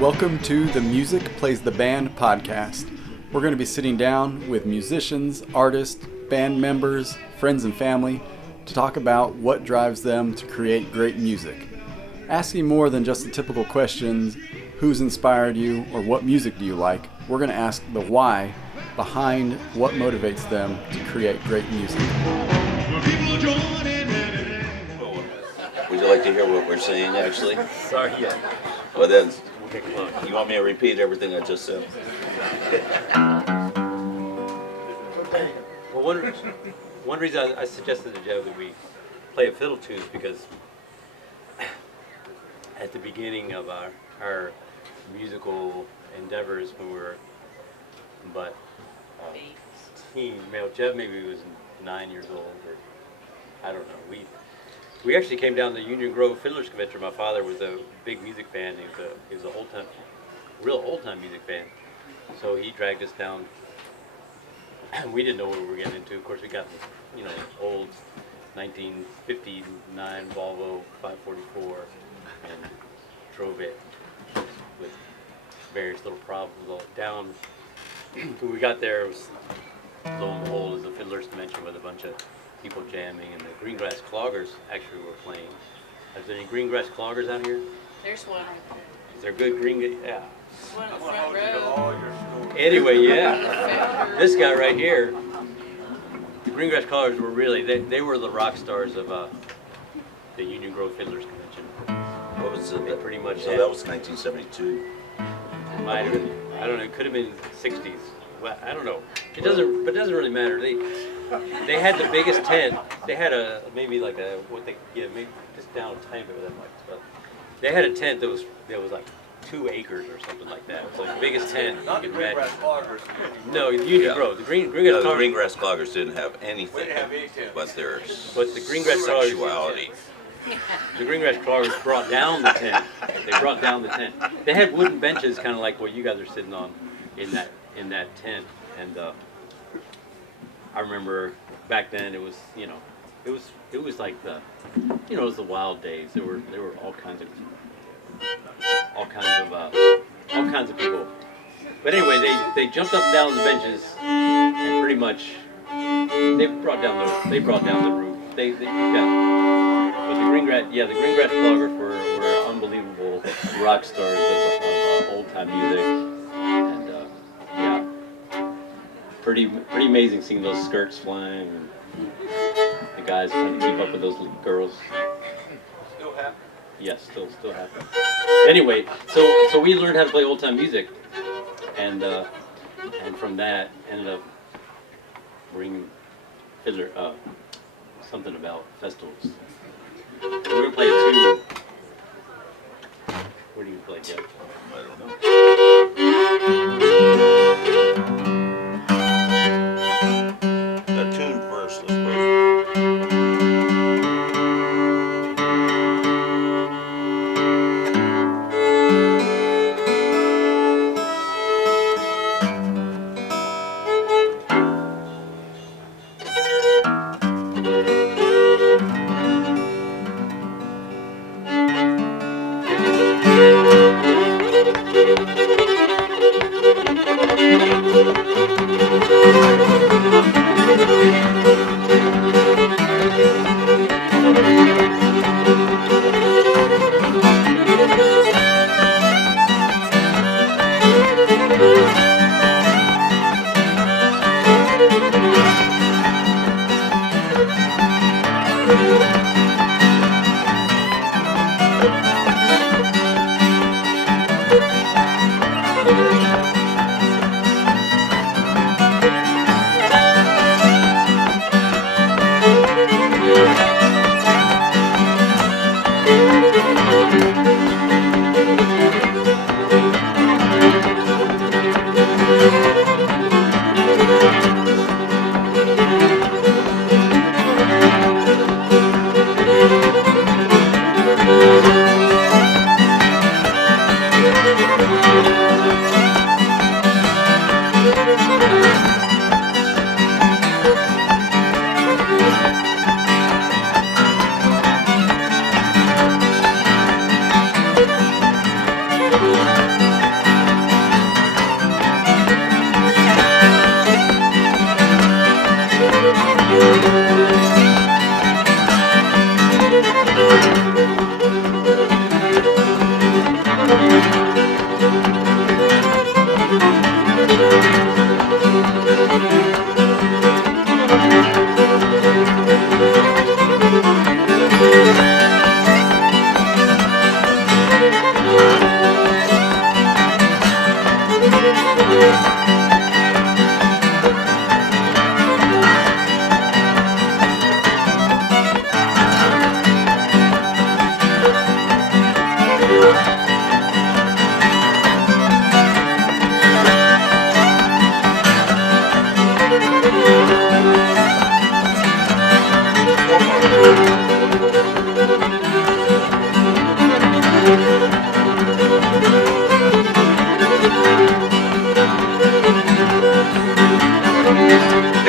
Welcome to the Music Plays the Band podcast. We're going to be sitting down with musicians, artists, band members, friends, and family to talk about what drives them to create great music. Asking more than just the typical questions, who's inspired you or what music do you like, we're going to ask the why behind what motivates them to create great music. Would you like to hear what we're saying, actually? Sorry, yeah. Well, then, you want me to repeat everything I just said? Well, one reason I suggested to Jeb that we play a fiddle tune is because at the beginning of our musical endeavors when we were but teen, Jeb maybe was 9 years old, or I don't know. We actually came down to Union Grove Fiddlers Convention. My father was a big music fan. He was a real old time music fan. So he dragged us down, and we didn't know what we were getting into. Of course, we got this, old 1959 Volvo 544 and drove it with various little problems all down. When we got there, it was lo and behold, it was a Fiddlers Convention with a bunch of people jamming, and the Greengrass Cloggers actually were playing. Is there any Greengrass Cloggers out here? There's one right there. Is there good green? Yeah. There's one in the front row. Anyway, yeah. This guy right here, the Greengrass Cloggers were really, they were the rock stars of the Union Grove Fiddlers Convention. What was it? Pretty much. So that was 1972. Might have been, I don't know, it could have been 60s. Well, I don't know. It doesn't really matter. They had the biggest tent. They had maybe just down a tiny bit of that much. But they had a tent that was like 2 acres or something like that. It was like the biggest tent you could imagine. No, Union Grove. The Greengrass Cloggers didn't have anything but their the Greengrass sexuality. The Greengrass Cloggers brought down the tent. They brought down the tent. They had wooden benches, kind of like what you guys are sitting on in that tent. And I remember back then it was like it was the wild days. There were all kinds of people. But anyway, they jumped up and down the benches and pretty much they brought down the roof. But the Greengrass Cloggers were unbelievable rock stars of old time music, and pretty amazing seeing those skirts flying and the guys trying to keep up with those girls. Still happen? Yes, still happen. Anyway, so we learned how to play old time music, and from that ended up bringing fiddler something about festivals. We're gonna play a tune. What do you play, Jeb? I don't know. The tune first, let's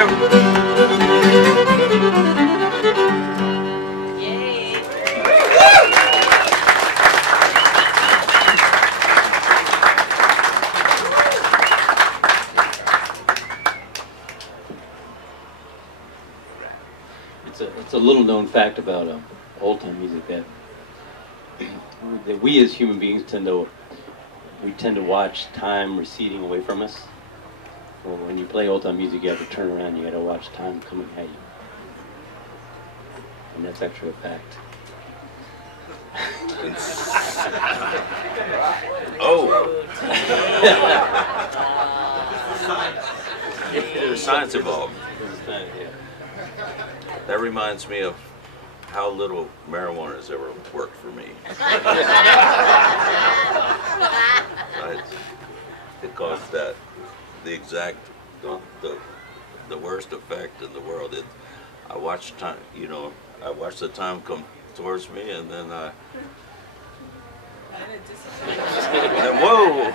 Yay. It's a little known fact about old time music that we as human beings tend to watch time receding away from us. Well, when you play old time music, you have to turn around. You got to watch time coming at you, and that's actually a fact. Oh. There's science involved. Yeah. That reminds me of how little marijuana has ever worked for me. It caused the worst effect in the world. I watched time, I watched the time come towards me, and then and whoa,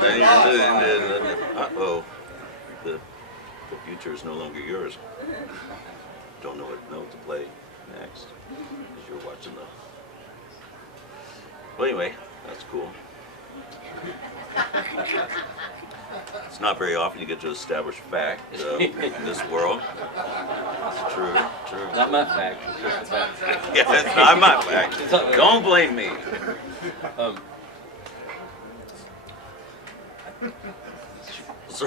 then uh-oh, the future is no longer yours. Don't know what to play next, because you're watching the. Well, anyway, that's cool. It's not very often you get to establish fact in this world. It's true. Not my fact. It's just a fact. Yeah, it's not my fact. Don't blame me. So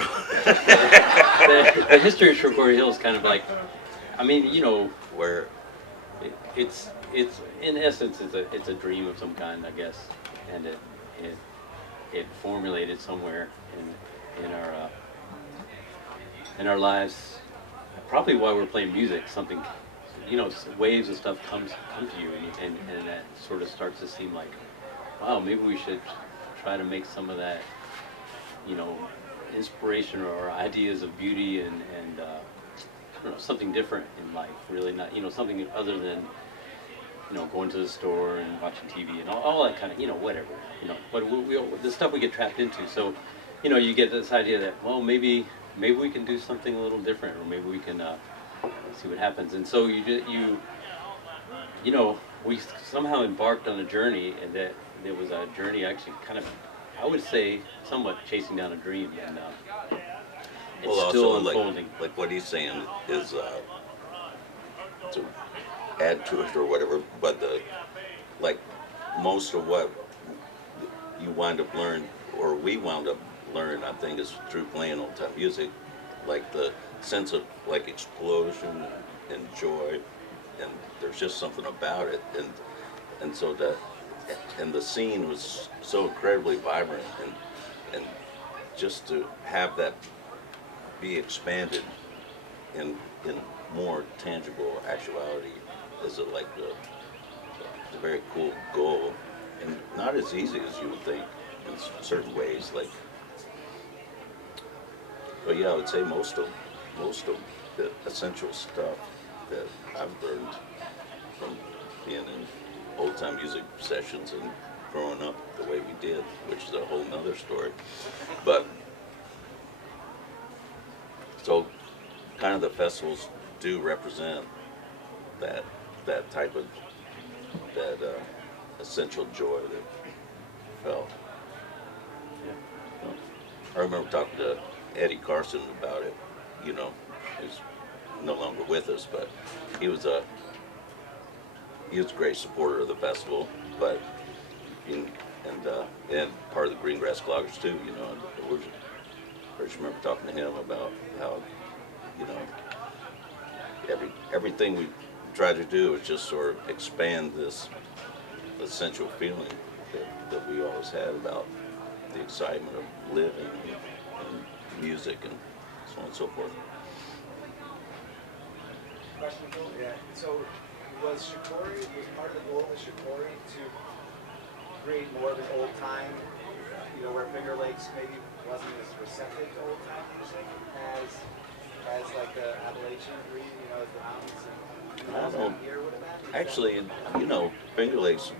The history of Shakori Hills kind of like, where it's in essence it's a dream of some kind, I guess, and it formulated somewhere in our lives, probably while we're playing music. Something, waves of stuff come to you, and that sort of starts to seem like, wow, maybe we should try to make some of that, inspiration or ideas of beauty and I don't know, something different in life. Really not, something other than, going to the store and watching TV and all that kind of, whatever, But the stuff we get trapped into. So, you get this idea that, well, maybe we can do something a little different, or maybe we can see what happens. And so we somehow embarked on a journey, and that it was a journey actually kind of, I would say, somewhat chasing down a dream, and it's still unfolding. Like what he's saying is to add to it or whatever, but most of what you wind up learning, or we wound up learning, I think, is through playing old time music, like the sense of like explosion and joy, and there's just something about it, and so that, and the scene was so incredibly vibrant, and just to have that be expanded in more tangible actuality is a very cool goal, and not as easy as you would think in certain ways. But yeah, I would say most of the essential stuff that I've learned from being in old time music sessions and growing up the way we did, which is a whole nother story. But so kind of the festivals do represent that type of essential joy that felt. Yeah. I remember talking to Eddie Carson about it. He's no longer with us, but he was a great supporter of the festival, but and part of the Green Grass Cloggers too. I just remember talking to him about how everything we try to do is just sort of expand this essential feeling that we always had about the excitement of living and music and so on and so forth. Question, yeah. So was part of the goal of Shakori to create more of an old time, where Finger Lakes maybe wasn't as receptive to old time music as like the Appalachian region, as the mountains and I don't know. here would have been? Actually, Finger Lakes,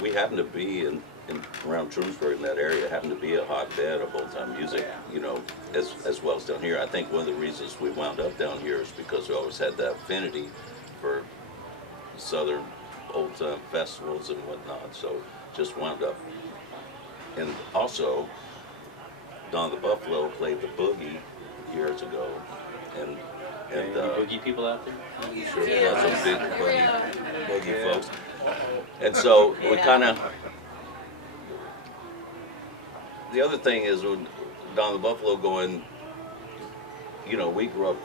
we happen to be in around Trumansburg in that area happened to be a hotbed of old time music, you know, as well as down here. I think one of the reasons we wound up down here is because we always had that affinity for southern old time festivals and whatnot. So just wound up. And also, Don the Buffalo played the boogie years ago, and Any boogie people out there? sure we got some big boogie folks. And so we kind of. The other thing is when Don the Buffalo going, you know, we grew up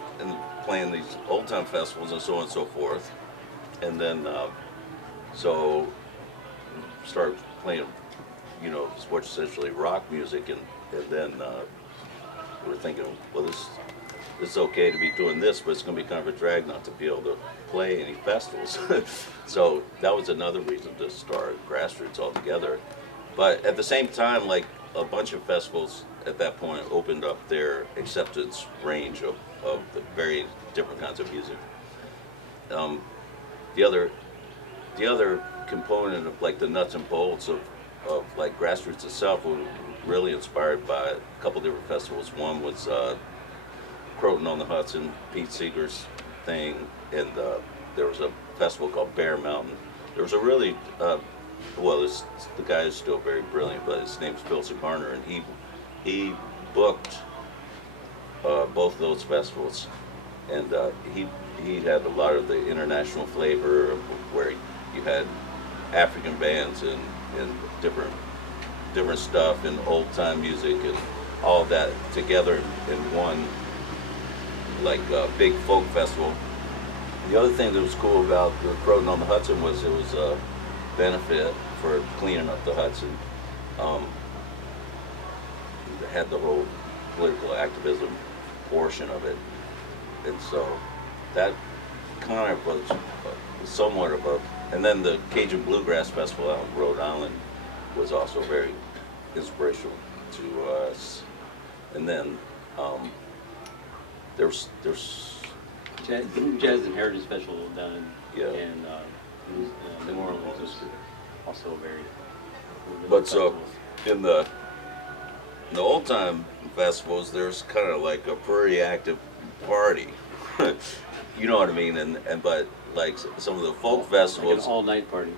playing these old time festivals and so on and so forth, and then so started playing, you know, what's essentially rock music, and then we were thinking, well, this is okay to be doing this, but it's going to be kind of a drag not to be able to play any festivals. So that was another reason to start GrassRoots altogether. But at the same time, like a bunch of festivals at that point opened up their acceptance range of the very different kinds of music. The other component of like the nuts and bolts of like GrassRoots itself was really inspired by a couple different festivals. One was Croton on the Hudson, Pete Seeger's thing, and there was a festival called Bear Mountain. There was a really the guy is still very brilliant, but his name's Phil Garner, and he booked both of those festivals, and he had a lot of the international flavor where you had African bands and different stuff and old time music and all of that together in one like big folk festival. The other thing that was cool about the Croton on the Hudson was it was a benefit for cleaning up the Hudson. It had the whole political activism portion of it, and so that kind of was somewhat of a. And then the Cajun Bluegrass Festival out in Rhode Island was also very inspirational to us. And then there's Jazz and Heritage Festival down Yeah. in New Orleans was also very. But so in the old time festivals, there's kind of like a pretty active party. You know what I mean? And but like some of the folk festivals, like an all-night party.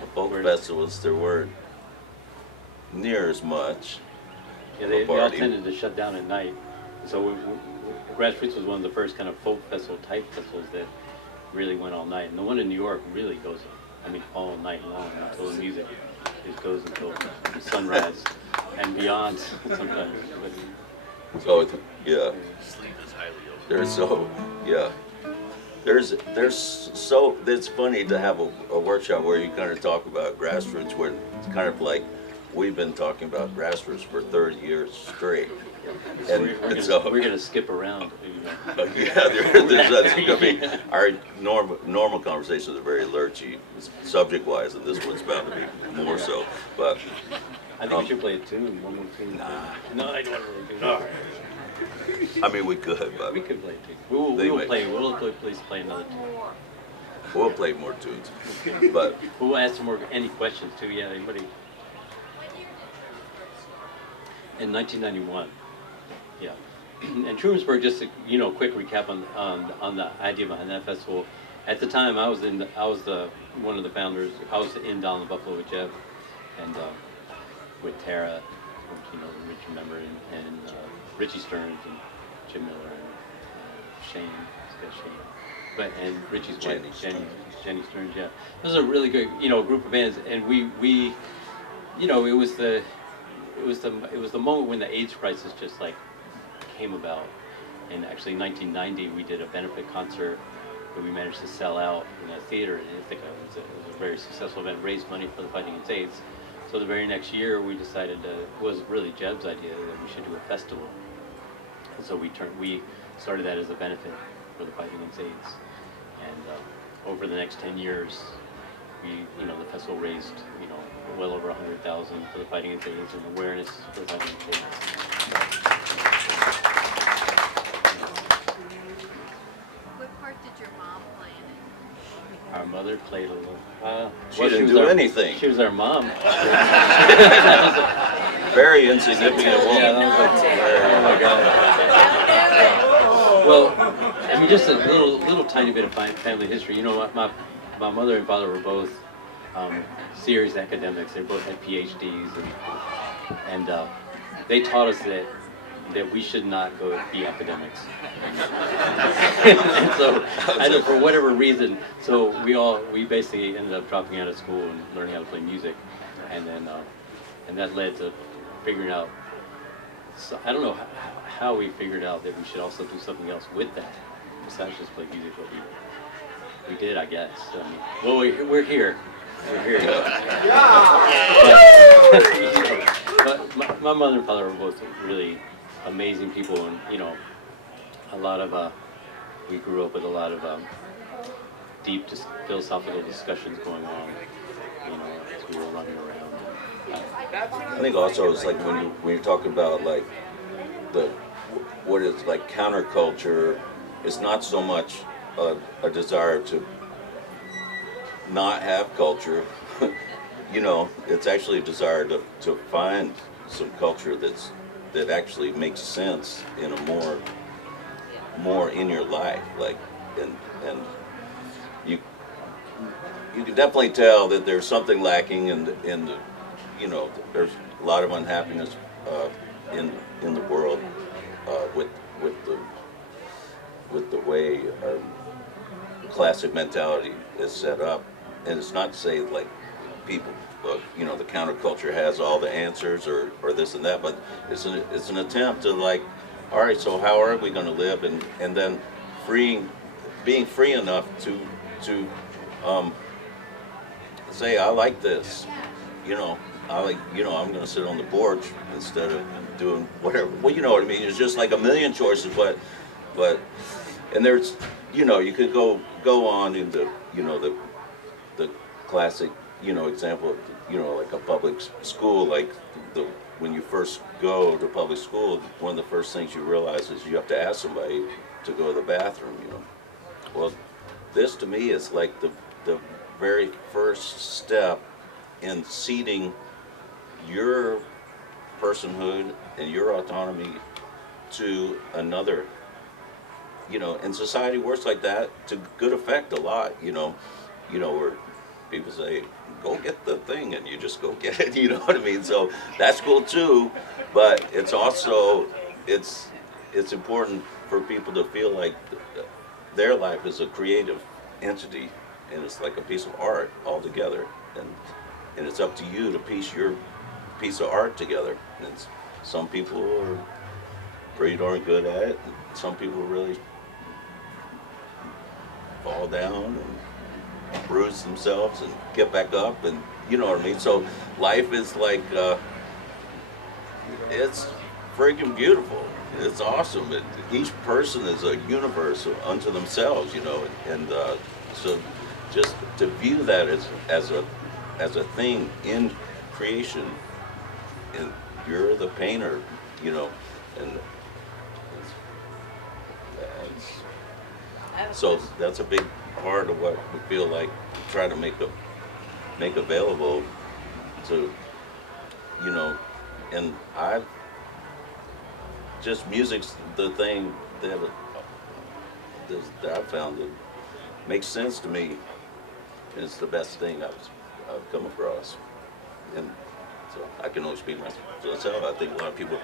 the folk festivals, there weren't near as much. Yeah, of they a all party. tended to shut down at night. So GrassRoots was one of the first kind of folk festival type festivals that really went all night. And the one in New York really goes, I mean, all night long until the music it goes until sunrise and beyond sometimes. But, So yeah, there's so it's funny to have a workshop where you kind of talk about GrassRoots, where it's kind of like we've been talking about GrassRoots for 30 years straight. And we're gonna skip around. You know. that's gonna be our normal conversations are very lurchy subject-wise, and this one's bound to be more so. But I think we should play a tune, one more tune. No, I don't want to do that. I mean, we could, but We could play a tune. We'll please play another tune. we'll play more tunes. But We'll ask some more, any questions too, yeah, anybody? In 1991, yeah. And Trumansburg, just a quick recap on the idea behind that festival. At the time, I was one of the founders. I was in Don the Buffalo with Jeb and with Tara, the Rich member, and Richie Stearns and Jim Miller and Shane, and Richie's wife, Jenny Stearns. Yeah, it was a really good group of bands, and we it was the moment when the AIDS crisis just like came about. And actually in 1990 we did a benefit concert that we managed to sell out in a theater, and I think it was a very successful event, raised money for the fighting against AIDS. So the very next year we decided it was really Jeb's idea that we should do a festival. And so we started that as a benefit for the fighting against AIDS. And over the next 10 years, the festival raised, well over 100,000 for the fighting against AIDS and awareness for the fighting against AIDS. What part did your mom play in it? mother played a little. She didn't do anything. She was our mom. Very insignificant woman. Yeah, that was oh my God. Well, I mean, just a little tiny bit of family history. You know, my mother and father were both serious academics. They both had PhDs, and they taught us that we should not go be academics. And so, for whatever reason, so we basically ended up dropping out of school and learning how to play music, and then and that led to figuring out. So I don't know how we figured out that we should also do something else with that besides just play music. But we did, I guess. I mean, well, we're here. We're here. But my mother and father were both really amazing people, and a lot of we grew up with a lot of deep philosophical discussions going on, as we were running around. I think also it's like when you're talking about like what is like counterculture, it's not so much a desire to not have culture. It's actually a desire to find some culture that actually makes sense in a more in your life, like and you can definitely tell that there's something lacking in the there's a lot of unhappiness in the world with the way our classic mentality is set up, and it's not to say like people the counterculture has all the answers or this and that, but it's an attempt to like, all right, so how are we going to live, and then being free enough to say I like this, I'm going to sit on the porch instead of doing whatever. Well, you know what I mean. It's just like a million choices, but and there's you could go on into the classic example of like a public school, like when you first go to public school, one of the first things you realize is you have to ask somebody to go to the bathroom. Well, this to me is like the very first step in seeding your personhood and your autonomy to another. And society works like that to good effect a lot. Where people say, go get the thing, and you just go get it, you know what I mean? So that's cool too, but it's also, it's important for people to feel like their life is a creative entity, and it's like a piece of art altogether, and it's up to you to piece your piece of art together. And some people are pretty darn good at it, and some people really fall down and bruise themselves and get back up, and you know what I mean. So life is like it's freaking beautiful. It's awesome. Each person is a universe unto themselves, and so just to view that as a thing in creation, and you're the painter, and so that's a big part of what we feel like try to make available to, and just music's the thing that I found that makes sense to me. It's the best thing I've come across, and so I can only speak for myself. I think a lot of people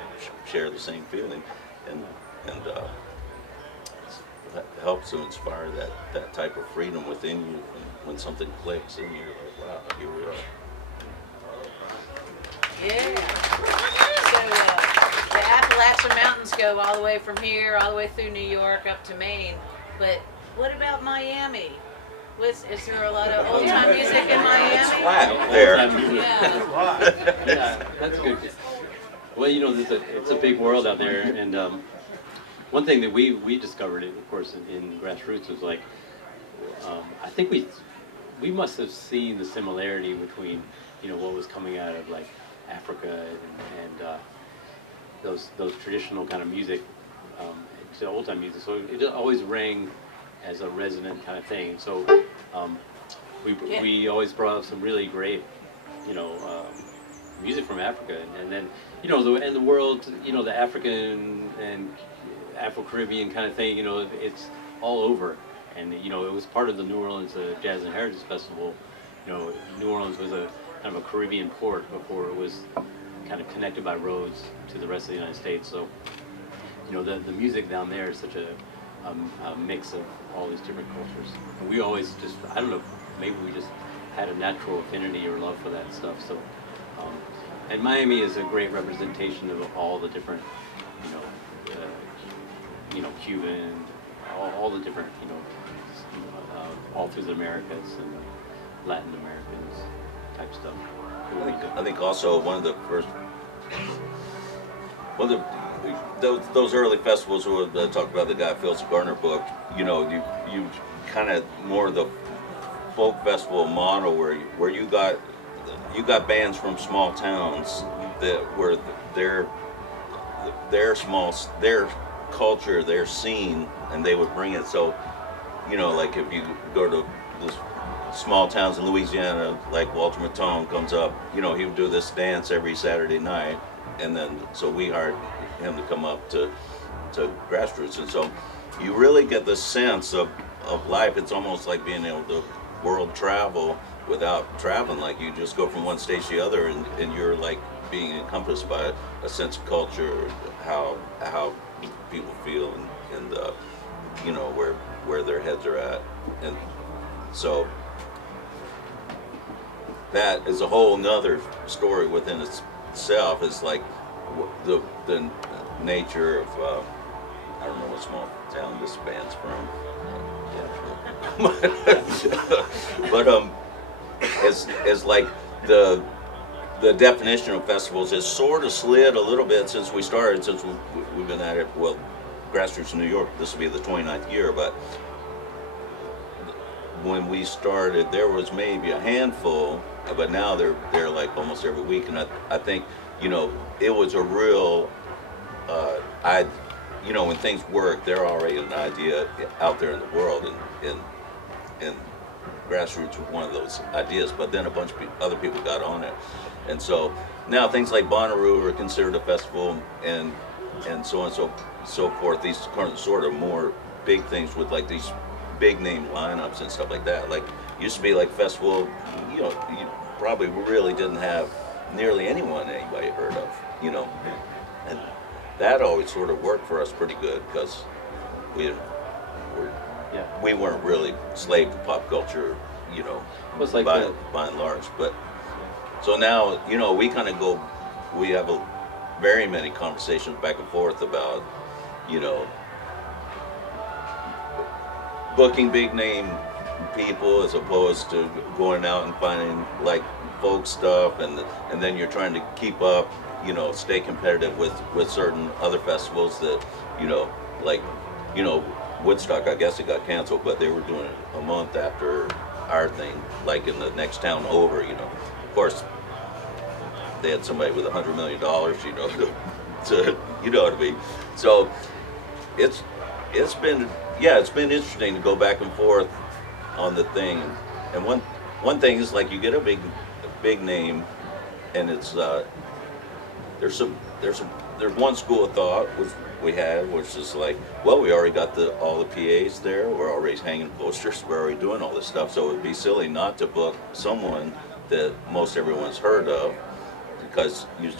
share the same feeling, and that helps to inspire that type of freedom within you. And when something clicks in you, you're like, wow, here we are. Yeah. So the Appalachian Mountains go all the way from here, all the way through New York up to Maine. But what about Miami? Is there a lot of old-time music in Miami? It's flat there. Yeah, that's good. Well, it's a big world out there, and one thing that we discovered, of course, in GrassRoots was like, I think we must have seen the similarity between, what was coming out of like Africa and those traditional kind of music to old time music. So it always rang as a resonant kind of thing. So we always brought up some really great, music from Africa, and then the world, the African and Afro-Caribbean kind of thing, it's all over, and it was part of the New Orleans Jazz and Heritage Festival. New Orleans was a kind of a Caribbean port before it was kind of connected by roads to the rest of the United States. So the music down there is such a mix of all these different cultures, and we always just, I don't know, maybe we just had a natural affinity or love for that stuff. So and Miami is a great representation of all the different Cuban, all the different all through the Americas and Latin Americans type stuff. I think also one of the first, those early festivals who talked about the guy Phil Garner book, you kind of more the folk festival model where you got bands from small towns that were their culture, their scene, and they would bring it. So like if you go to the small towns in Louisiana, like Walter Matone comes up, he would do this dance every Saturday night, and then so we hired him to come up to GrassRoots, and so you really get the sense of life. It's almost like being able to world travel without traveling. Like you just go from one stage to the other, and you're like being encompassed by a sense of culture, how people feel, and where their heads are at, and so that is a whole nother story within itself. It's like the nature of I don't know what small town this band's from, but it's like the definition of festivals has sort of slid a little bit since we started, since we've been at it. Well, GrassRoots in New York, this will be the 29th year, but when we started there was maybe a handful, but now they're like almost every week, and I think it was a real when things work, they're already an idea out there in the world, and GrassRoots was one of those ideas, but then a bunch of other people got on it, and so now things like Bonnaroo are considered a festival, and so on and so forth. These sort of more big things with like these big name lineups and stuff like that. Like used to be like festival, you probably really didn't have nearly anyone anybody heard of, and that always sort of worked for us pretty good because we weren't really slave to pop culture, was like by and large. But so now, we kind of we have very many conversations back and forth about, booking big name people as opposed to going out and finding like folk stuff, and then you're trying to keep up, stay competitive with certain other festivals that, like, Woodstock, I guess it got canceled, but they were doing it a month after our thing, like in the next town over, Of course, they had somebody with $100 million, to what I mean? So it's been interesting to go back and forth on the thing. And one thing is like you get a big name, and it's there's one school of thought which we had, which is like, well, we already got all the PAs there, we're already hanging posters, we're already doing all this stuff, so it would be silly not to book someone that most everyone's heard of, because you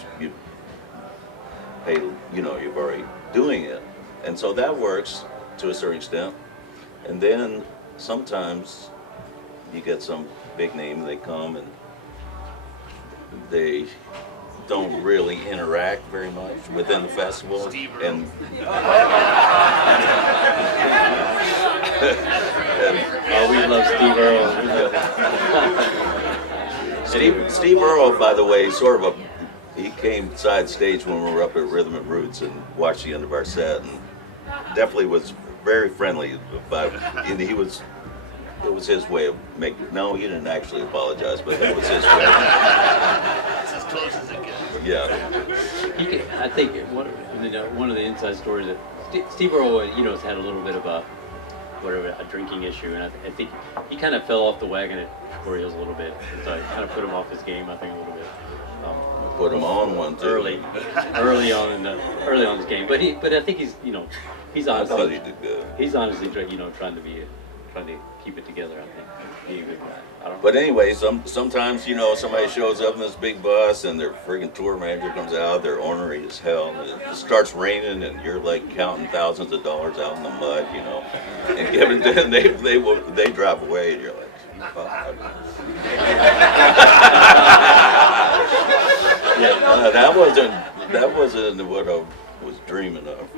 pay, you're already doing it, and so that works to a certain extent. And then sometimes you get some big name, they come and they don't really interact very much within the festival. And oh, we love Steve Earle. Steve Earle, by the way, he came side stage when we were up at Rhythm and Roots and watched the end of our set, and definitely was very friendly about it. And it was his way of making. No, he didn't actually apologize, but that was his way. It's as close as it gets. Yeah. I think one of the inside stories that Steve Earle, has had a little bit of a whatever, a drinking issue, and I think he kind of fell off the wagon at Shakori Hills a little bit, and so I kind of put him off his game, I think, a little bit. Put him on one too. Early on his game, but I think he's he's I thought honestly he did good. he's honestly trying to keep it together. I think being a good guy. I don't know. But anyway, sometimes somebody shows up in this big bus and their friggin' tour manager comes out, they're ornery as hell, and it starts raining and you're like counting thousands of dollars out in the mud, and giving them, they drive away and you're like, fuck. Yeah. That wasn't what I was dreaming of.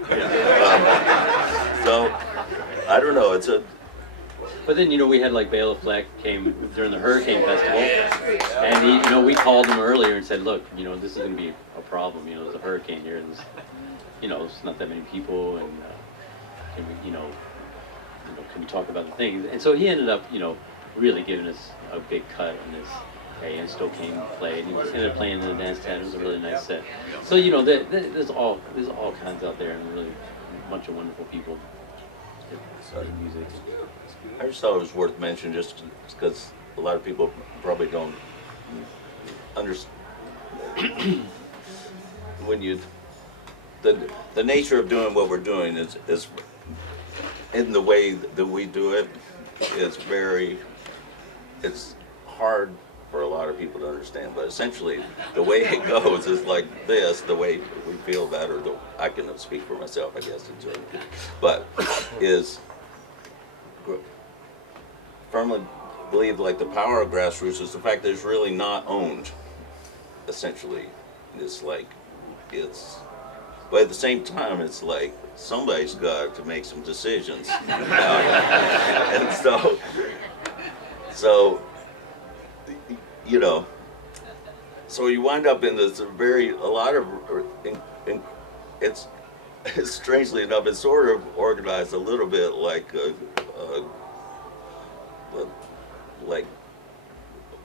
So I don't know. But then we had like Bela Fleck came during the Hurricane Festival, and he, we called him earlier and said, look, this is going to be a problem. There's a hurricane here, and there's not that many people, and can we, can we talk about the things? And so he ended up, really giving us a big cut on this. And still came and played. He ended up playing in the dance tent. It was a really nice set. So there's all kinds out there, and really a bunch of wonderful people studying music. I just thought it was worth mentioning, just because a lot of people probably don't understand when the nature of doing what we're doing is in the way that we do it is it's hard for a lot of people to understand, but essentially the way it goes is like this, the way we feel about it, I can speak for myself, I guess, but is firmly believe like the power of grassroots is the fact that it's really not owned, essentially. But at the same time, it's like somebody's got to make some decisions about it. And so so you wind up in this it's strangely enough, it's sort of organized a little bit like a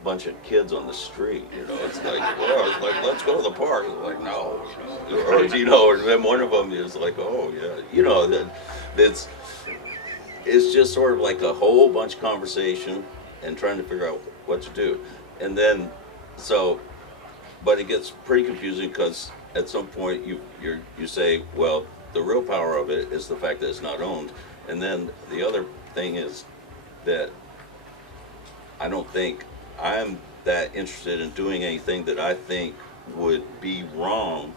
bunch of kids on the street, it's like, let's go to the park. It's like, no, or then one of them is like, oh yeah, that it's just sort of like a whole bunch of conversation and trying to figure out what to do. And then, but it gets pretty confusing because at some point you say, well, the real power of it is the fact that it's not owned. And then the other thing is that I don't think I'm that interested in doing anything that I think would be wrong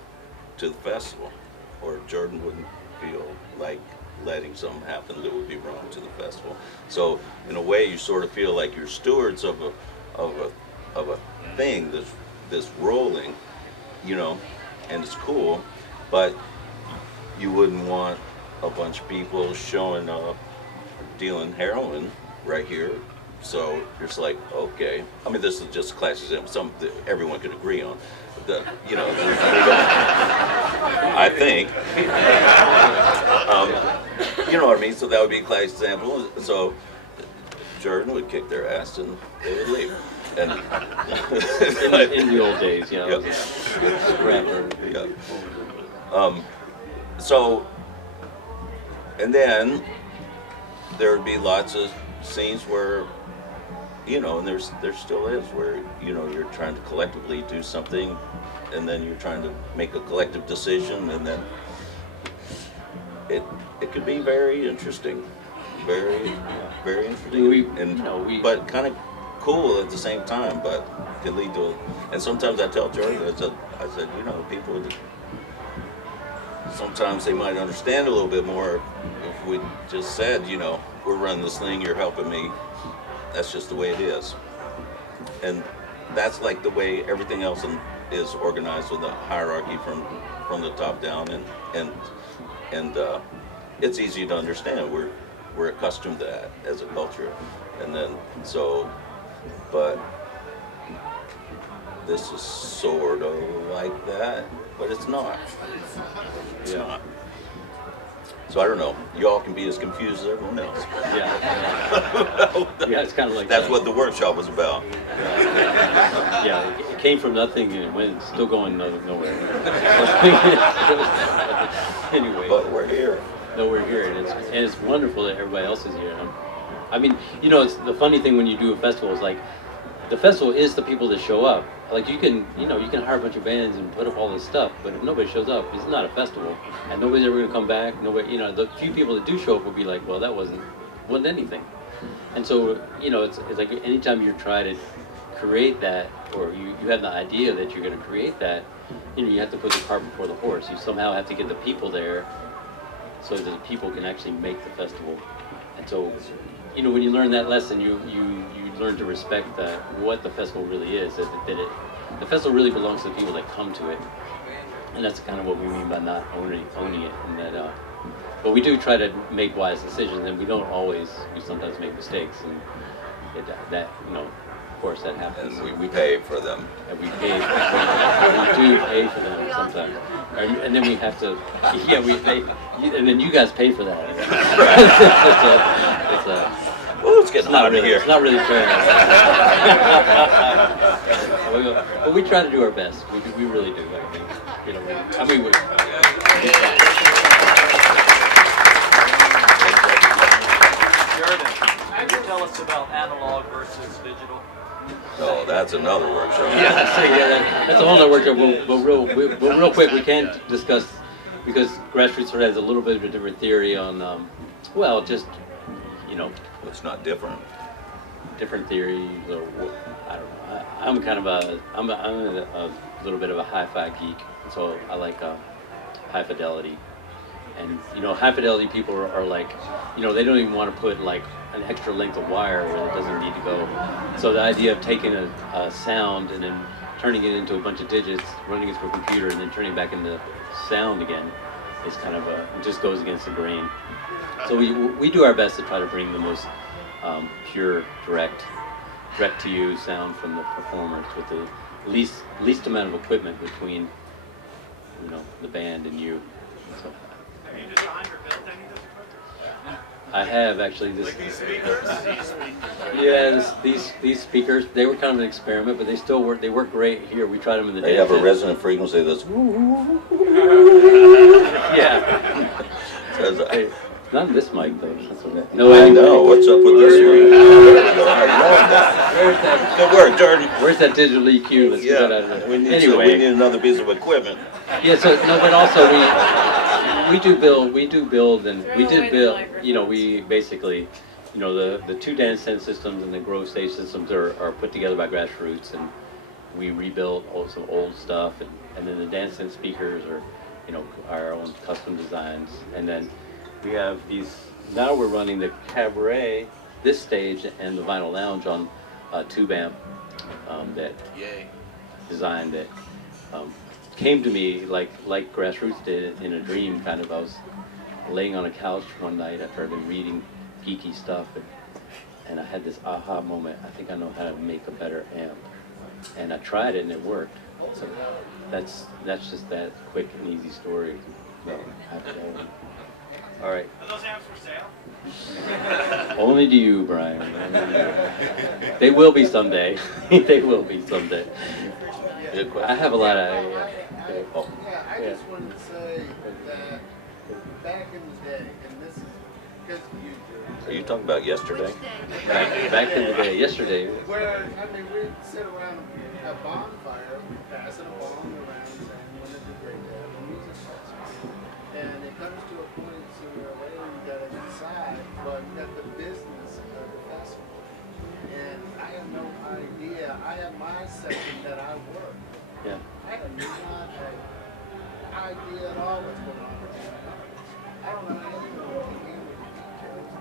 to the festival, or Jordan wouldn't feel like letting something happen that would be wrong to the festival. So in a way, you sort of feel like you're stewards of a thing that's rolling, and it's cool, but you wouldn't want a bunch of people showing up dealing heroin right here. So it's like, okay, I mean, this is just a classic example, something that everyone could agree on. I think. You know what I mean? So that would be a classic example. So Jordan would kick their ass and they would leave. And in the old days, yeah. Rapper. Yeah. So, and then there would be lots of scenes where, and there still is, where, you're trying to collectively do something, and then you're trying to make a collective decision, and then it could be very interesting, very interesting, but kind of cool at the same time, but could lead to, and sometimes I tell Jordan, I said, people, sometimes they might understand a little bit more if we just said, we're running this thing, you're helping me. That's just the way it is. And that's like the way everything else is organized, with a hierarchy from the top down, and it's easy to understand. We're accustomed to that as a culture. And then but this is sort of like that, but it's not. It's not. So I don't know. Y'all can be as confused as everyone else. Yeah. Yeah, it's kind of like that's that. what the workshop was about. Yeah, it came from nothing and it went still going nowhere. Anyway. But we're here. nowhere here, and it's wonderful that everybody else is here. I mean, you know, it's the funny thing when you do a festival is like, the festival is the people that show up. Like you can hire a bunch of bands and put up all this stuff, but if nobody shows up, it's not a festival, and nobody's ever gonna come back. Nobody, you know, the few people that do show up will be like, well, that wasn't anything. And so, you know, it's like anytime you try to create that, or you have the idea that you're gonna create that, you know, you have to put the cart before the horse. You somehow have to get the people there so that the people can actually make the festival. And so, you know, when you learn that lesson, you learn to respect what the festival really is. The festival really belongs to the people that come to it, and that's kind of what we mean by not owning it. And that, but we do try to make wise decisions, and we don't always. We sometimes make mistakes, and that you know, of course, that happens. And we pay for them. And we do pay for them sometimes, and then we have to. Yeah, and then you guys pay for that. Let's get out of here. It's not really fair. But we try to do our best. We really do. I think. You know, we Could you tell us about analog versus digital? Oh, that's another workshop. That's a whole other workshop. But real quick, we can't discuss, because GrassRoots sort of has a little bit of a different theory on, well, just, you know. It's not different. Different theories, or I don't know. I'm kind of I'm a little bit of a hi-fi geek, so I like high fidelity. And you know, high fidelity people are like, you know, they don't even want to put like an extra length of wire where it doesn't need to go. So the idea of taking a sound and then turning it into a bunch of digits, running it through a computer, and then turning it back into sound again is kind of it just goes against the grain. So we do our best to try to bring the most pure, direct to you sound from the performers with the least amount of equipment between, you know, the band and you. So, Have you designed or built any of those equipment? I have actually. These speakers? Yeah, these speakers, they were kind of an experiment, but they still work. They work great here. We tried them in the They dance have a tent. resonant frequency that's. Yeah. Hey, not this mic though. That's okay. No, I know. What's up with this one? There we go. I love that. Where's that? Good work, Jordan. Where's that digital EQ? Let's get that out of there. We need Anyway. another piece of equipment. Yeah. So no, but also we do build, and we did build. You know, we basically, you know, the two dance tent systems and the grow stage systems are put together by GrassRoots, and we rebuilt some old stuff, and then the dance tent speakers are, you know, our own custom designs, and then we have these. Now we're running the cabaret, this stage, and the vinyl lounge on tube amp that design that came to me like GrassRoots did in a dream. Kind of, I was laying on a couch one night after I'd been reading geeky stuff, and I had this aha moment. I think I know how to make a better amp, and I tried it and it worked. So that's just that quick and easy story. All right. Are those amps for sale? Only to you, Brian. Only to you. They will be someday. They will be someday. Good question. I have a lot of. I just wanted to say that back in the day, and this is because of you, Are you talking about yesterday? Back in the day, yesterday. where, I mean, we'd sit around a bonfire, passing a bong around, saying, wouldn't it be great to have a music festival? And it comes to a point sooner or later you gotta decide, well, you got the business of the festival. And I have no idea. I have my section that I work. Yeah. I have not an idea at all what's going on with the numbers. I don't know anything about the details.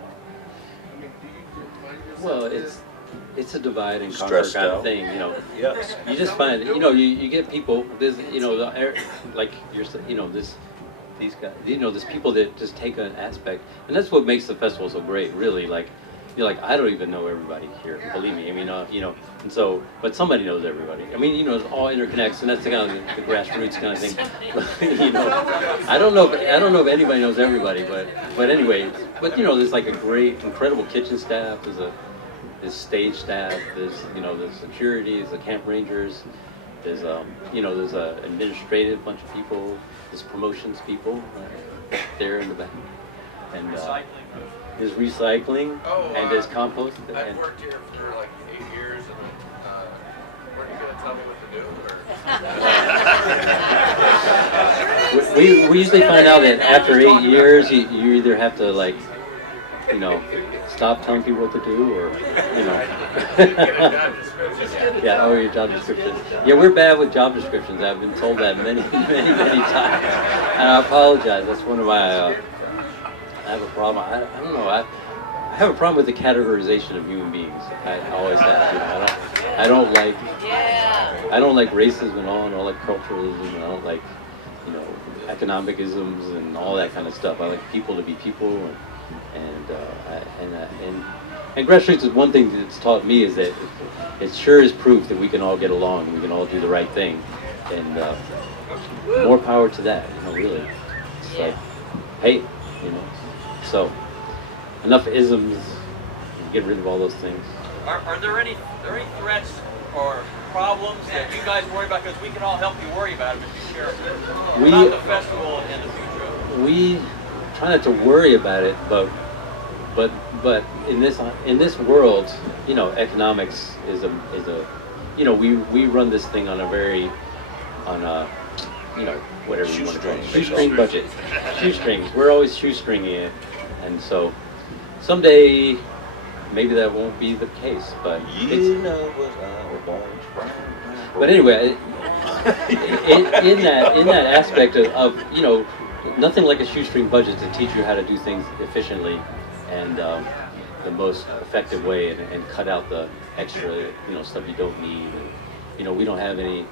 I mean, do you find yourself Well, it's a divide and conquer Stressed kind out. of thing, you know. Yes. You just find, you know, you get people. There's, you know, like you're, you know, these guys, you know, there's people that just take an aspect, and that's what makes the festival so great. Really, like, you're like, I don't even know everybody here. Believe me. I mean, you know, and so, but somebody knows everybody. I mean, you know, it all interconnects, and that's the kind of the GrassRoots kind of thing. You know, I don't know if anybody knows everybody, but anyway, but you know, there's like a great, incredible kitchen staff. There's stage staff. There's, you know, there's security. There's the camp rangers. There's you know, there's a administrative bunch of people. There's promotions people there in the back. and Recycling. there's recycling and there's compost. I've And worked here for like 8 years, and weren't you gonna tell me what to do? Or? we usually find out that after 8 years, you either have to like, you know, stop telling people what to do, or you know. Yeah, or your job description. Yeah, we're bad with job descriptions. I've been told that many times, and I apologize. That's one of my. I have a problem. I don't know. I have a problem with the categorization of human beings. I always have. You know, I don't like. Yeah. I don't like racism at all. I don't like culturalism. I don't like, you know, economic isms and all that kind of stuff. I like people to be people, and GrassRoots is one thing that's taught me is that it sure is proof that we can all get along. We can all do the right thing, and more power to that. You know, really. It's like, hey, you know. So, enough isms. Get rid of all those things. Are there any threats or problems that you guys worry about? Because we can all help you worry about it if you share about the festival in the future. We try not to worry about it, but in this world, you know, economics is a you know, we run this thing on a you know, whatever you want to call it, shoestring budget, shoestrings. We're always shoestringing it, and so someday maybe that won't be the case, but but anyway, in that aspect of you know, nothing like a shoestring budget to teach you how to do things efficiently and the most effective way, and cut out the extra, you know, stuff you don't need. And, you know, we don't have any,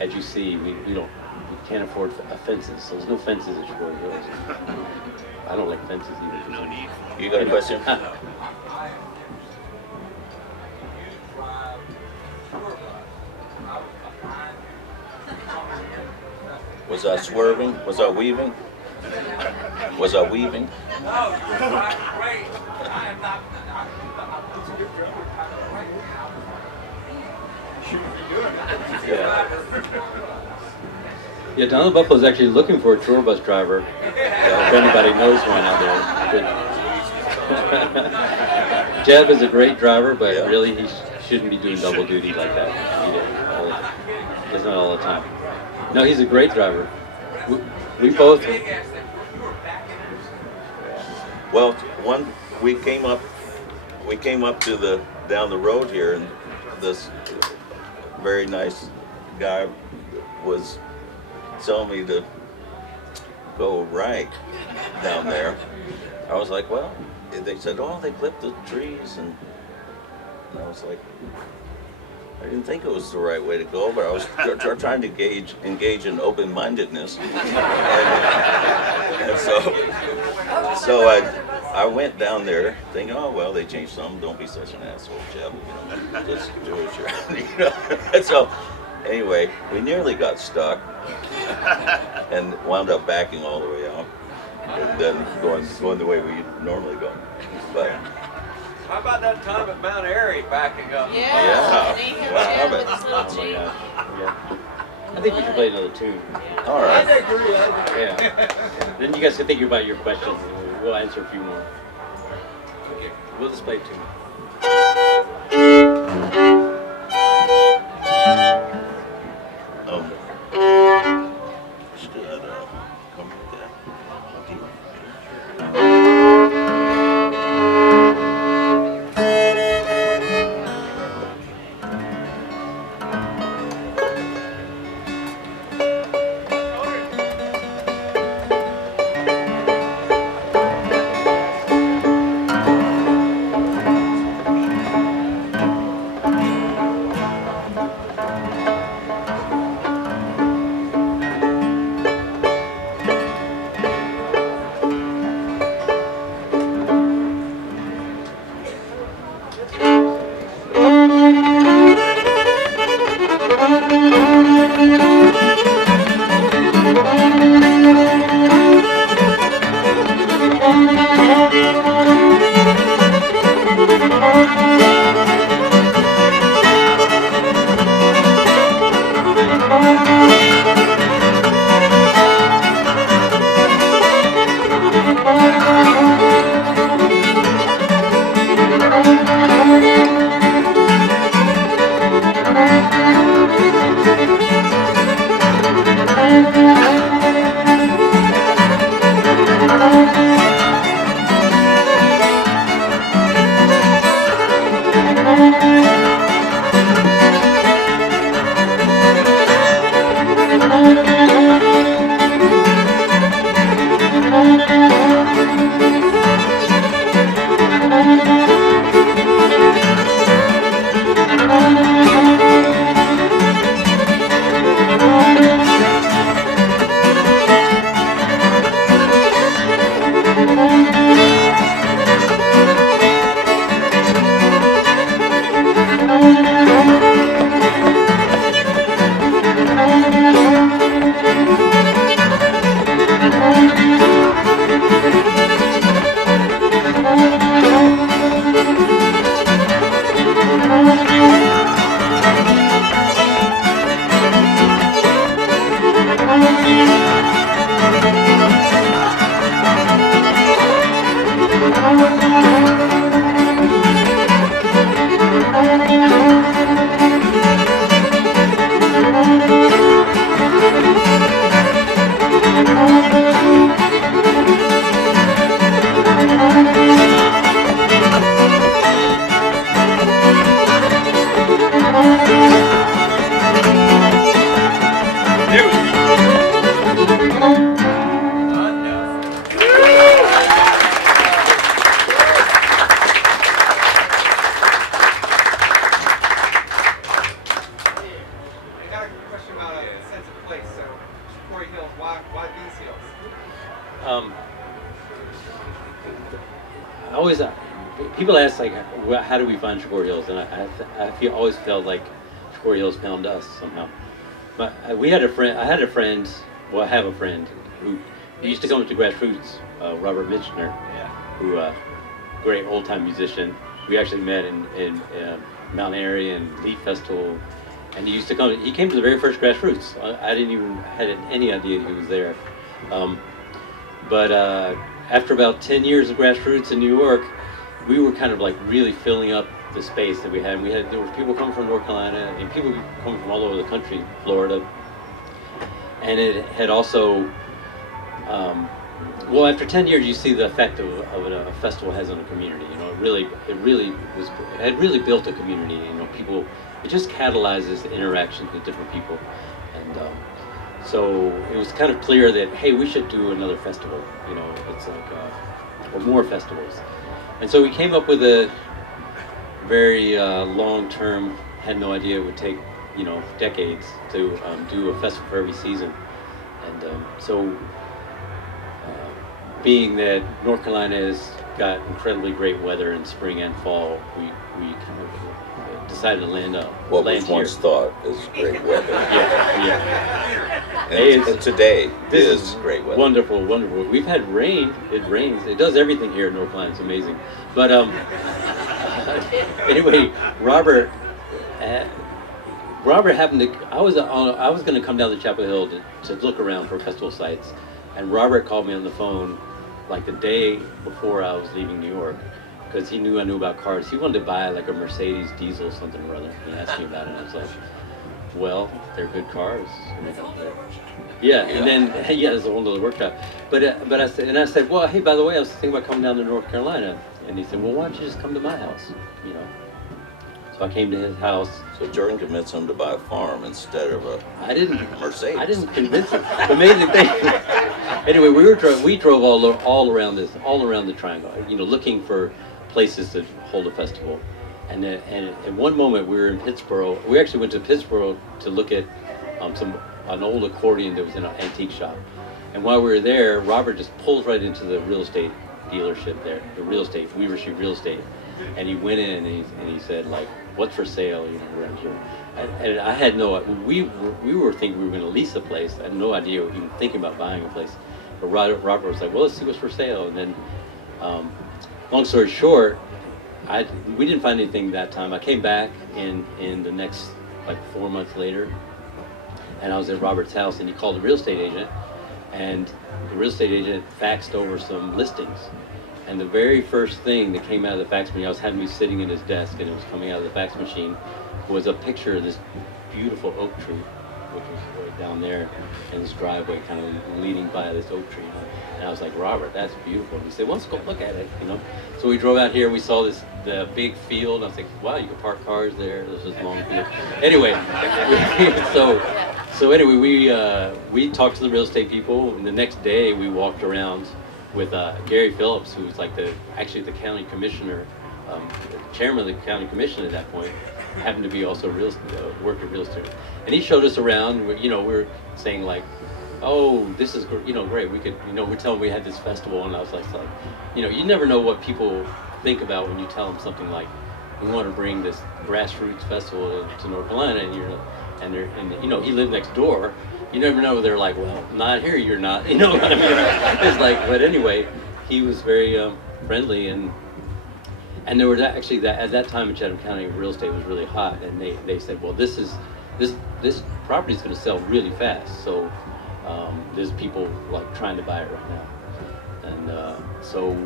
as you see, we can't afford fences, so there's no fences at Shakori Hills. I don't like fences either. No need. You got a question? Was I swerving? Was I weaving? Was I weaving? Yeah, Donald Buffalo's actually looking for a tour bus driver. If anybody knows one out there. Jeb is a great driver, but really he shouldn't be doing double duty like that. He does not all the time. No, he's a great driver. We both. Well, we came up to the down the road here, and this very nice guy was telling me to go right down there. I was like, well, they said, oh, they clipped the trees, and I was like, I didn't think it was the right way to go, but I was trying to engage in open-mindedness, and so I went down there thinking, oh well, they changed some. Don't be such an asshole, Jeb. You know, just do what you're. You know. And so anyway, we nearly got stuck and wound up backing all the way out, and then going the way we normally go, but. How about that time at Mount Airy backing up? Yeah. Yeah. Jeb with his little Oh my Jeep. gosh. Yeah. I think we should play another tune. All right. Yeah. Then you guys can think about your questions. We'll answer a few more. Okay. We'll just play a tune. Should come with that. People ask like, how do we find Shakori Hills? And I always felt like Shakori Hills found us somehow. But I had a friend who used to come to GrassRoots, Robert Mitchner, who great old time musician. We actually met in Mount Airy and Leaf Festival, and he used to come. He came to the very first GrassRoots. I didn't even had any idea he was there. But after about 10 years of GrassRoots in New York, we were kind of like really filling up the space that we had. There were people coming from North Carolina and people coming from all over the country, Florida. And it had also, well, after 10 years, you see the effect of a festival has on a community. You know, it had really built a community. You know, people, it just catalyzes the interactions with different people. And so it was kind of clear that, hey, we should do another festival. You know, it's like, or more festivals. And so we came up with a very long-term, had no idea it would take, you know, decades to do a festival for every season. And so being that North Carolina has got incredibly great weather in spring and fall, we kind of decided to land what land was here. once thought is great weather. Yeah. And today is great weather. Wonderful, wonderful. We've had rain. It rains. It does everything here in North Carolina. It's amazing. But anyway, Robert happened to. I was going to come down to Chapel Hill to look around for festival sites, and Robert called me on the phone like the day before I was leaving New York, because he knew I knew about cars. He wanted to buy like a Mercedes diesel something or other. He asked me about it, and I was like, well, they're good cars. Yeah, and then it's a whole other workshop. But I said, well, hey, by the way, I was thinking about coming down to North Carolina, and he said, well, why don't you just come to my house, you know? So I came to his house. So Jordan convinced him to buy a farm instead of a Mercedes. I didn't convince him. Amazing thing. Anyway, we drove all around the triangle, you know, looking for places to hold a festival. And at one moment we were in Pittsburgh. We actually went to Pittsburgh to look at an old accordion that was in an antique shop. And while we were there, Robert just pulls right into the real estate dealership there, Weaver Street Real Estate. And he went in and he said, like, what's for sale, you know, around here? And I had we were thinking we were going to lease a place. I had no idea, even thinking about buying a place. But Robert was like, well, let's see what's for sale. And then, long story short, we didn't find anything that time. I came back in the next, like 4 months later, and I was at Robert's house, and he called the real estate agent, and the real estate agent faxed over some listings. And the very first thing that came out of the fax machine, I was having me sitting at his desk, and it was coming out of the fax machine, was a picture of this beautiful oak tree, which was right down there in this driveway, kind of leading by this oak tree. And I was like, Robert, that's beautiful. And he said, well, let's go look at it, you know. So we drove out here, we saw the big field. I was like, wow, you can park cars there. This is long field. Anyway, so anyway, we talked to the real estate people, and the next day we walked around with Gary Phillips, who was like actually the county commissioner, chairman of the county commission at that point, happened to be also worked at real estate, and he showed us around. We're saying like, oh, this is great. We could, we're telling we had this festival, and I was like, you never know what people think about when you tell them something like, we want to bring this GrassRoots festival to North Carolina, and he lived next door. You never know. They're like, well, not here. You're not. You know what I mean? It's like, but anyway, he was very friendly, and there was actually at that time in Chatham County, real estate was really hot, and they said, well, this property is going to sell really fast, so there's people like trying to buy it right now, and so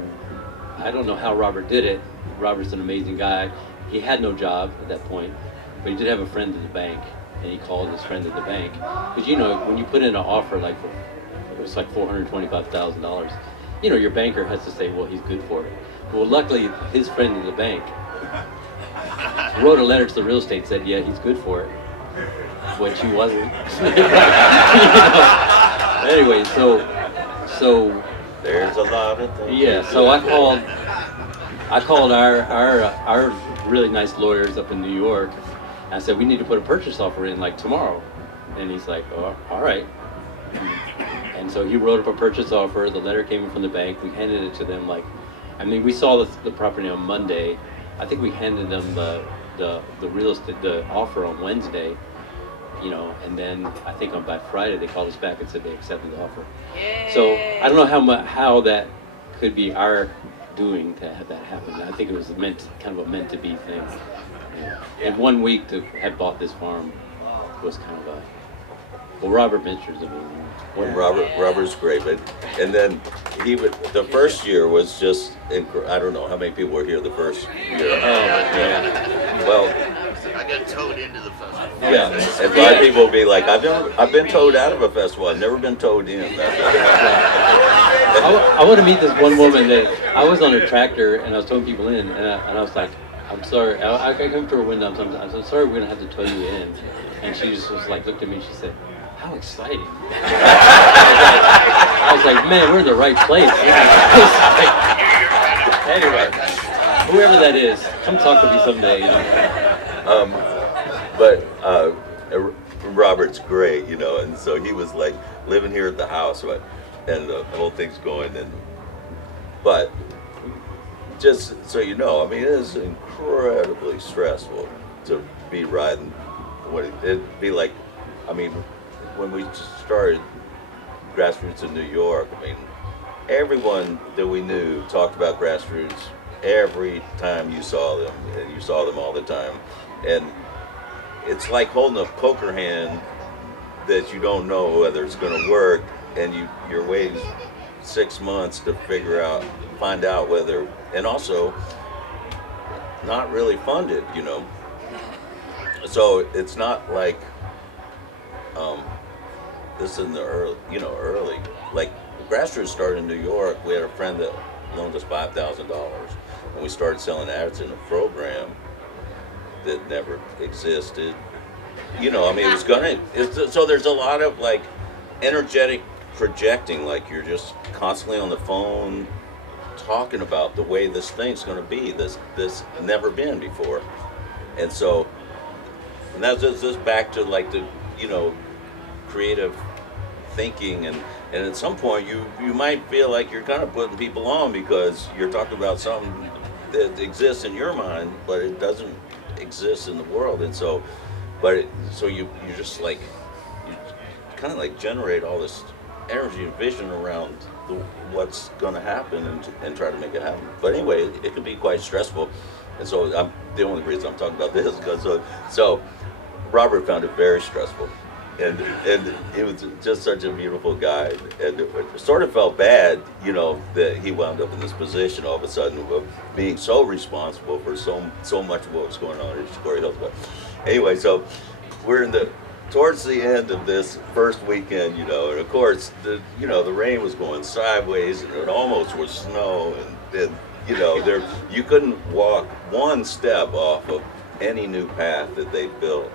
I don't know how Robert did it. Robert's an amazing guy. He had no job at that point, but he did have a friend at the bank, and he called his friend at the bank. Because when you put in an offer it was like $425,000, your banker has to say, well, he's good for it. Well, luckily, his friend at the bank wrote a letter to the real estate, said, yeah, he's good for it, which he wasn't. Anyway, so there's a lot of things. Yeah, so I called our really nice lawyers up in New York. And I said, we need to put a purchase offer in like tomorrow. And he's like, oh, all right. And so he wrote up a purchase offer. The letter came in from the bank. We handed it to them we saw the property on Monday. I think we handed them the real estate, the offer on Wednesday. And then I think by Friday they called us back and said they accepted the offer. Yay. So I don't know how that could be our doing to have that happen. I think it was kind of a meant to be thing. In 1 week to have bought this farm was kind of Robert Minster's amazing. Robert's great, and then the first year was just I don't know how many people were here the first year. Well, I got towed into the festival. Yeah, and a lot of people will be like, I've been towed out of a festival. I've never been towed in. I want to meet this one woman that I was on a tractor and I was towing people in, and I was like, I'm sorry. I come to her window. I'm sorry, we're gonna have to tow you in. And she just was like, looked at me and she said, how exciting. I was like, man, we're in the right place. Anyway, whoever that is, come talk to me someday. But Robert's great, and so he was like living here at the house, right, and the whole thing's going, but just so you know, it is incredibly stressful to be riding. It'd be like, when we started GrassRoots in New York, everyone that we knew talked about GrassRoots every time you saw them, and you saw them all the time. And it's like holding a poker hand that you don't know whether it's going to work, and you're waiting 6 months to find out whether, and also not really funded, So it's not like this in the early. Like GrassRoots started in New York. We had a friend that loaned us $5,000, and we started selling ads in a program that never existed. It was so there's a lot of like energetic projecting, like you're just constantly on the phone talking about the way this thing's going to be, this never been before. And so, and that's just back to like the, creative thinking, and at some point you might feel like you're kind of putting people on because you're talking about something that exists in your mind, but it doesn't exist in the world. And so, so you just like, you kind of like generate all this energy and vision around what's going to happen and try to make it happen. But anyway, it can be quite stressful. And so the only reason I'm talking about this is because so Robert found it very stressful. And he was just such a beautiful guy, and it sort of felt bad, that he wound up in this position all of a sudden of being so responsible for so much of what was going on in Shakori Hills. But anyway, so we're towards the end of this first weekend, and of course the rain was going sideways, and it almost was snow, and you couldn't walk one step off of any new path that they built,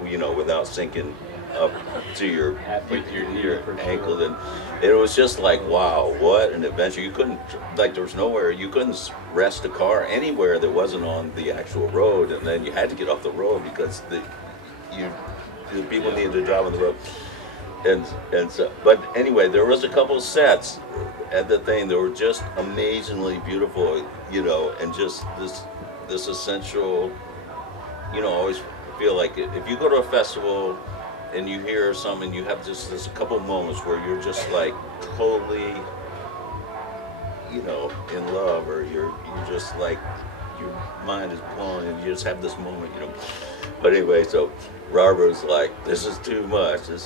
without sinking up to your ankle, and it was just like, wow, what an adventure. You couldn't, like, there was nowhere, you couldn't rest a car anywhere that wasn't on the actual road, and then you had to get off the road because the people needed to drive on the road. And so, but anyway, there was a couple of sets at the thing that were just amazingly beautiful, you know, and just this essential, you know, I always feel like if you go to a festival and you hear something, you have just this couple of moments where you're just like totally, you know, in love, or you're just like, your mind is blown and you just have this moment, you know. But anyway, so Robert was like, this is too much. I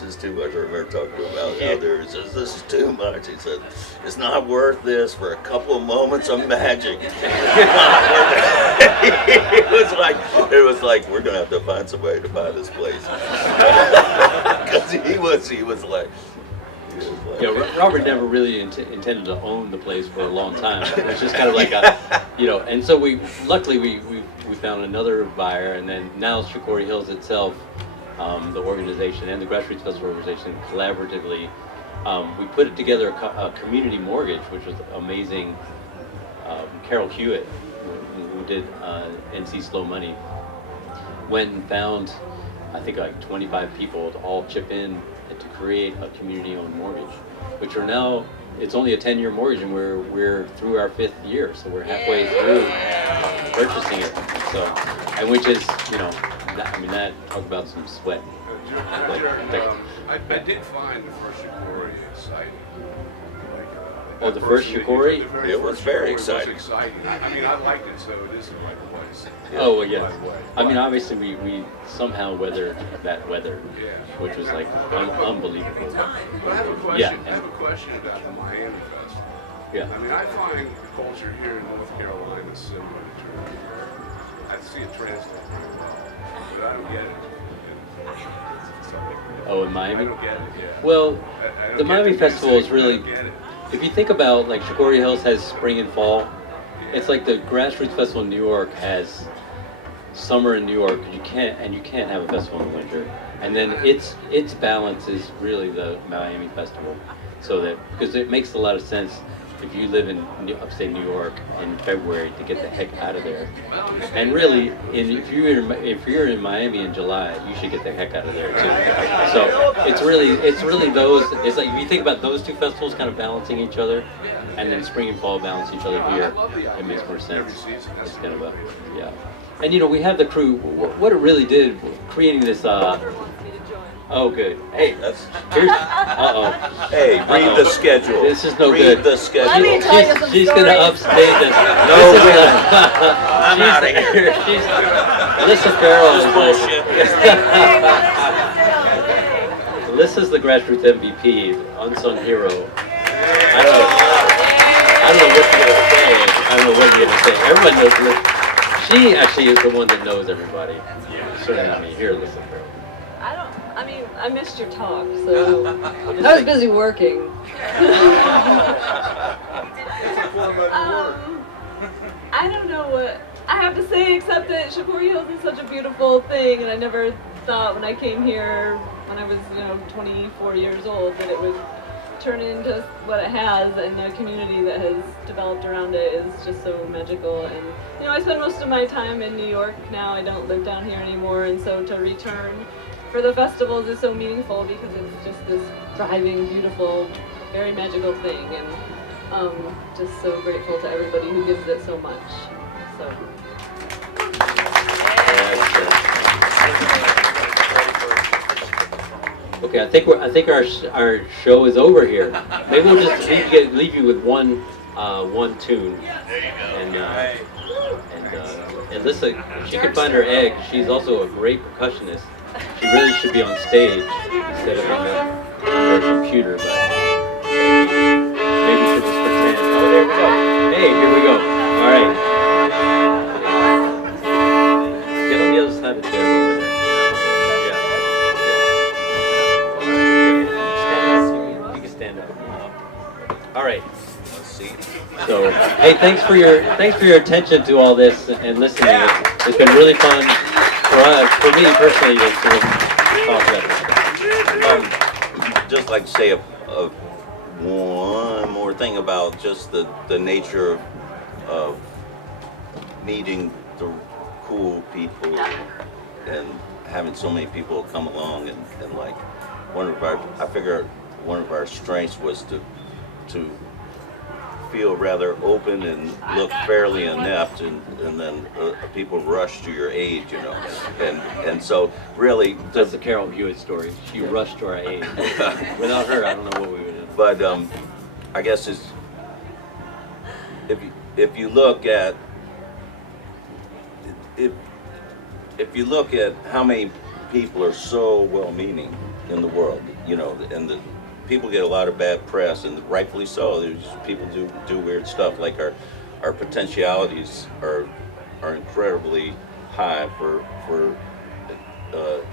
remember talking to him out there. He says, this is too much. He said, it's not worth this for a couple of moments of magic. it was like, we're going to have to find somebody to buy this place. Because he was like, yeah, Robert never really intended to own the place for a long time. It was just kind of like a, you know, and so luckily we found another buyer, and then now Shakori Hills itself, the organization and the GrassRoots Festival organization collaboratively, we put together a community mortgage, which was amazing. Carol Hewitt, who did NC Slow Money, went and found, I think, like 25 people to all chip in to create a community-owned mortgage, which are now, it's only a 10-year mortgage, and we're through our 5th year, so we're halfway through purchasing it. So, and which is, you know, that talk about some sweat. I did find the first Shakori exciting. Oh, the first Shakori? It was very exciting. I mean, I liked it, so it is the right place. Oh, well, yeah. I mean, obviously, we somehow weathered that weather, which was like unbelievable. But I have a question. Yeah. I have a question about the Miami Fest. Yeah. I mean, I find the culture here in North Carolina similar to Germany. I see it translate very well, but I don't get it. Oh, in Miami? I don't get it. Yeah. Well, I don't the get Miami the Festival is music, I really, don't get it. if you think about, like, Shakori Hills has spring and fall. It's like the GrassRoots Festival in New York has summer in New York. You can't have a festival in the winter. And then its balance is really the Miami Festival. So that, because it makes a lot of sense if you live in upstate New York in February to get the heck out of there. And really, if you're in Miami in July, you should get the heck out of there too. So it's really those. It's like if you think about those two festivals kind of balancing each other, and then spring and fall balance each other here, it makes more sense. It's kind of a, yeah. And you know, we have the crew. What it really did, creating this. Oh, good. Hey, here's. Hey, read the schedule. This is no read good. Read the schedule. Let me tell you some She's stories. gonna upstage us. No, I'm out of here. Alyssa Farrell is Bullshit. Alyssa's the GrassRoots MVP, unsung hero. I don't know what you're gonna say. I don't know what you're gonna say. Everyone knows Alyssa. She actually is the one that knows everybody. Certainly not me. Here, Alyssa Farrell. I missed your talk, so I was busy working. I don't know what I have to say except that Shakori Hills is such a beautiful thing, and I never thought when I came here when I was 24 years old that it would turn into what it has, and the community that has developed around it is just so magical. And I spend most of my time in New York now. I don't live down here anymore, and so to return for the festivals is so meaningful because it's just this thriving, beautiful, very magical thing, and just so grateful to everybody who gives it so much. So. Okay, I think our show is over here. Maybe we'll just leave you with one tune. And Alyssa, if she could find her egg, she's also a great percussionist. She really should be on stage instead of on her computer, but maybe we should just pretend. Oh, there we go. Hey, here we go. All right. Get on the other side of the table over there. Yeah. You can stand up. All right. So, hey, thanks for your attention to all this and listening. It's been really fun. For me personally, to talk about this. Just like to say one more thing about just the nature of meeting the cool people and having so many people come along and like I figure one of our strengths was to feel rather open and look fairly inept, and then people rush to your aid, you know, and so really That's the Carol Hewitt story. She rushed to our aid. Without her, I don't know what we would do. But I guess it's if you look at how many people are so well-meaning in the world, you know, and the people get a lot of bad press, and rightfully so. There's people do weird stuff. Like our potentialities are incredibly high for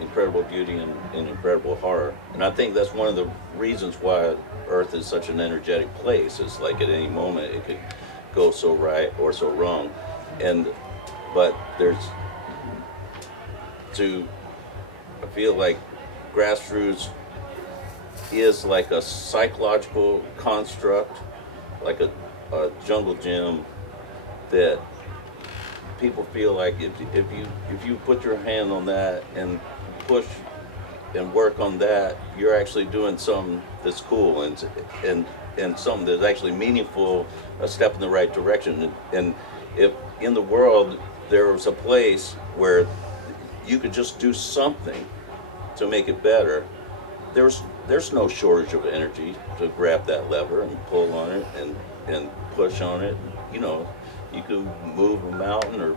incredible beauty and incredible horror. And I think that's one of the reasons why Earth is such an energetic place. It's like at any moment it could go so right or so wrong. But I feel like GrassRoots is like a psychological construct, like a jungle gym, that people feel like if you put your hand on that and push and work on that, you're actually doing something that's cool and something that's actually meaningful, a step in the right direction. And if in the world there was a place where you could just do something to make it better, there's no shortage of energy to grab that lever and pull on it and push on it. You know, you can move a mountain or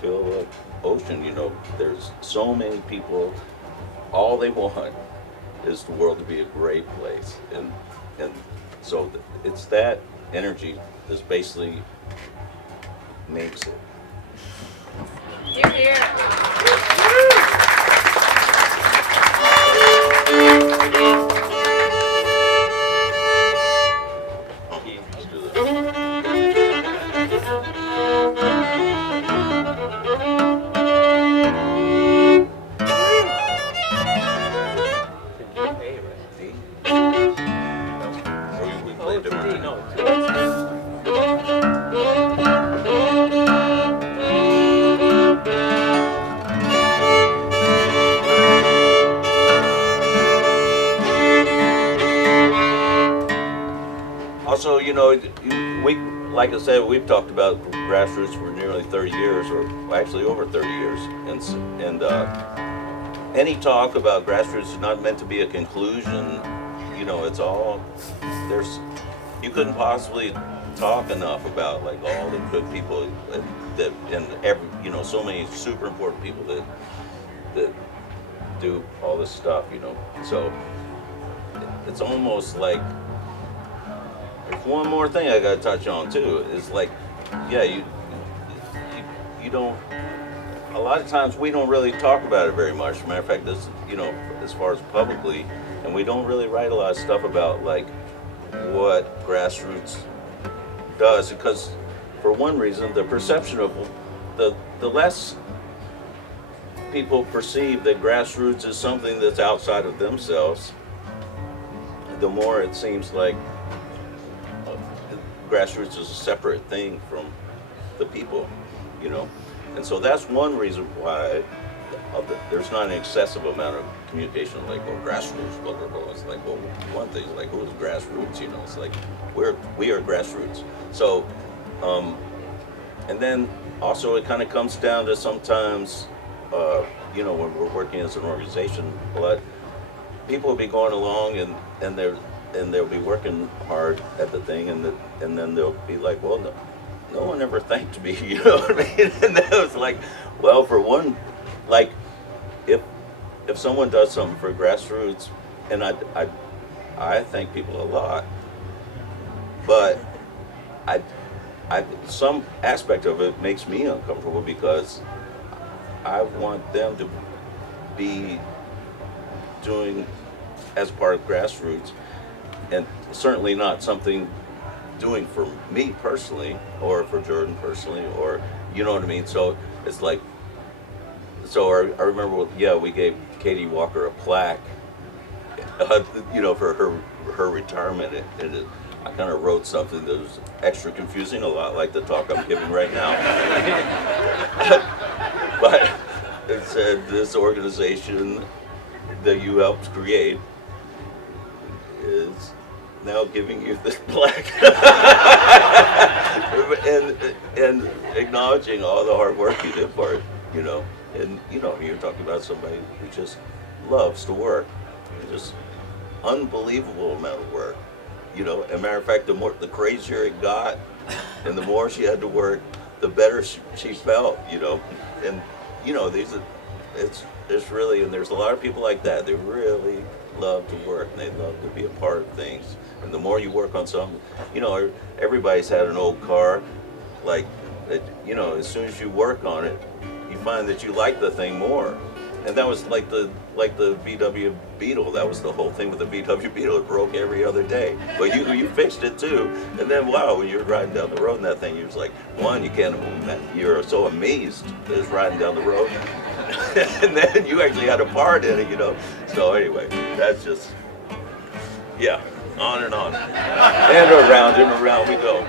fill an ocean. You know, there's so many people, all they want is the world to be a great place. And so it's that energy that's basically makes it. Here, here. Let's do this. Or we play different. Also, you know, like I said, we've talked about GrassRoots for nearly 30 years, or actually over 30 years. And any talk about GrassRoots is not meant to be a conclusion. You know, it's all, you couldn't possibly talk enough about like all the good people that and every, you know, so many super important people that do all this stuff, you know. So it's almost like, there's one more thing I gotta touch on too. Is like, yeah, you don't. A lot of times we don't really talk about it very much. As a matter of fact, this, you know, as far as publicly, and we don't really write a lot of stuff about like what GrassRoots does, because for one reason, the perception of the less people perceive that GrassRoots is something that's outside of themselves, the more it seems like GrassRoots is a separate thing from the people, you know. And so that's one reason why there's not an excessive amount of communication, like, well, GrassRoots, blah, blah, blah. It's like, well, one thing is like, who's GrassRoots, you know? It's like, we are GrassRoots. So, and then also it kind of comes down to sometimes, you know, when we're working as an organization, but people will be going along and they'll be working hard at the thing, and then they'll be like, well, no one ever thanked me, you know what I mean? And that was like, well, for one, like, if someone does something for GrassRoots, and I thank people a lot, but some aspect of it makes me uncomfortable, because I want them to be doing as part of GrassRoots, and certainly not something doing for me personally, or for Jordan personally, or, you know what I mean? So it's like, so I remember, yeah, we gave Katie Walker a plaque for her retirement, I kind of wrote something that was extra confusing, a lot like the talk I'm giving right now. But it said this organization that you helped create is now giving you this plaque. and acknowledging all the hard work you did for it, And you're talking about somebody who just loves to work. Just unbelievable amount of work. As a matter of fact, the crazier it got and the more she had to work, the better she felt, And it's really, and there's a lot of people like that. They really love to work and they love to be a part of things. And the more you work on something, everybody's had an old car, like, as soon as you work on it, you find that you like the thing more. And that was like the VW Beetle. That was the whole thing with the VW Beetle. It broke every other day. But you fixed it too. And then wow, when you're riding down the road in that thing, you're just like, one, you're so amazed that it's riding down the road. And then you actually had a part in it, So anyway, that's just, yeah, on and on. And around we go.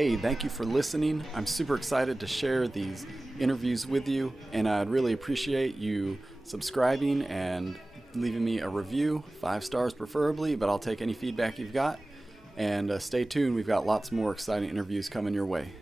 hey, thank you for listening. I'm super excited to share these interviews with you, and I'd really appreciate you subscribing and leaving me a review, 5 stars preferably, but I'll take any feedback you've got. And stay tuned, we've got lots more exciting interviews coming your way.